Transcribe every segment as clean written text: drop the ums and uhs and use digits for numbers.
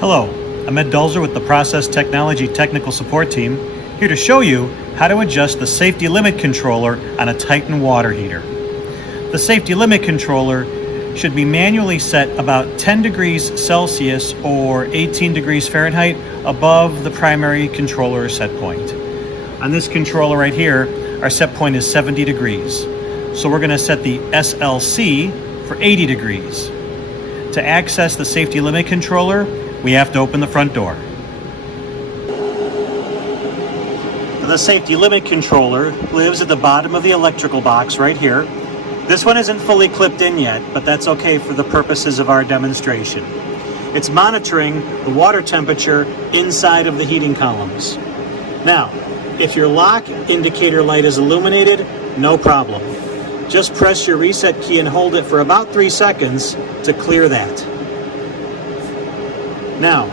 Hello, I'm Ed Dulzer with the Process Technology Technical Support Team, here to show you how to adjust the safety limit controller on a Titan water heater. The safety limit controller should be manually set about 10 degrees Celsius or 18 degrees Fahrenheit above the primary controller set point. On this controller right here, our set point is 70 degrees. So we're going to set the SLC for 80 degrees. To access the safety limit controller, we have to open the front door. The safety limit controller lives at the bottom of the electrical box right here. This one isn't fully clipped in yet, but that's okay for the purposes of our demonstration. It's monitoring the water temperature inside of the heating columns. Now, if your lock indicator light is illuminated, no problem. Just press your reset key and hold it for about 3 seconds to clear that. Now,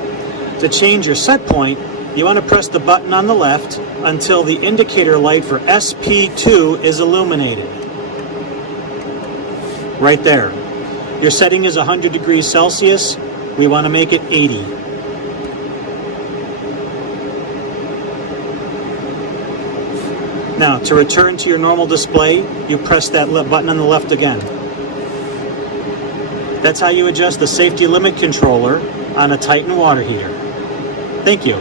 to change your set point, you want to press the button on the left until the indicator light for SP2 is illuminated. Right there. Your setting is 100 degrees Celsius. We want to make it 80. Now, to return to your normal display, you press that button on the left again. That's how you adjust the safety limit controller on a Titan water heater. Thank you.